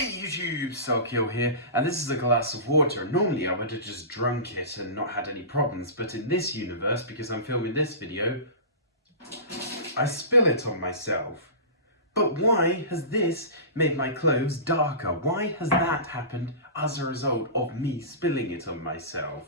Hey YouTube, Solkill here, and this is a glass of water. Normally I would have just drunk it and not had any problems, but in this universe, because I'm filming this video, I spill it on myself. But why has this made my clothes darker? Why has that happened as a result of me spilling it on myself?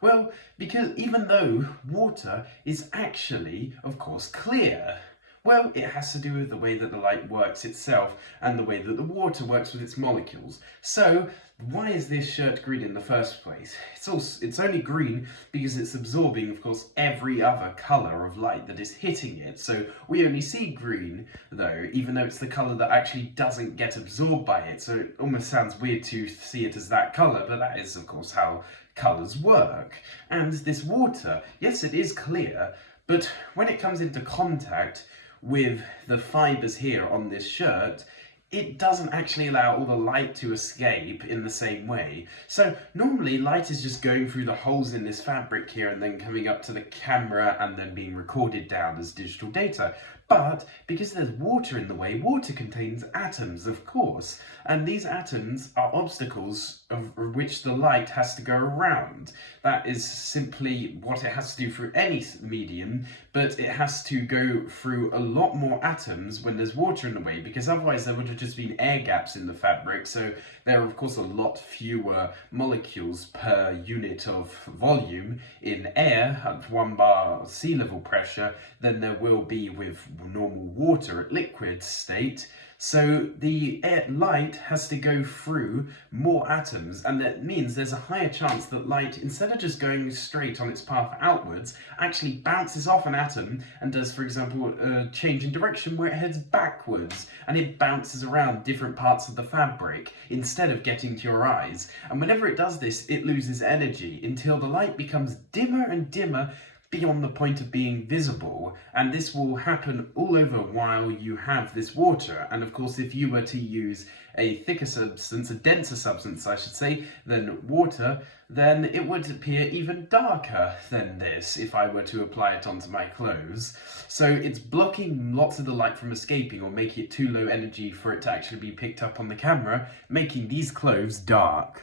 Well, because even though water is actually, of course, clear, well, it has to do with the way that the light works itself and the way that the water works with its molecules. So, why is this shirt green in the first place? It's only green because it's absorbing, of course, every other colour of light that is hitting it. So we only see green, though, even though it's the colour that actually doesn't get absorbed by it. So it almost sounds weird to see it as that colour, but that is, of course, how colours work. And this water, yes, it is clear, but when it comes into contact with the fibres here on this shirt, it doesn't actually allow all the light to escape in the same way. So normally light is just going through the holes in this fabric here and then coming up to the camera and then being recorded down as digital data. But because there's water in the way, water contains atoms, of course, and these atoms are obstacles of which the light has to go around. That is simply what it has to do through any medium, but it has to go through a lot more atoms when there's water in the way, because otherwise there would have just been air gaps in the fabric, so there are of course a lot fewer molecules per unit of volume in air at 1 bar sea level pressure than there will be with normal water at liquid state. So the light has to go through more atoms, and that means there's a higher chance that light, instead of just going straight on its path outwards, actually bounces off an atom and does, for example, a change in direction where it heads backwards, and it bounces around different parts of the fabric instead of getting to your eyes. And whenever it does this, it loses energy until the light becomes dimmer and dimmer beyond the point of being visible, and this will happen all over while you have this water. And of course, if you were to use a thicker substance, a denser substance I should say, than water, then it would appear even darker than this if I were to apply it onto my clothes. So it's blocking lots of the light from escaping or making it too low energy for it to actually be picked up on the camera, making these clothes dark.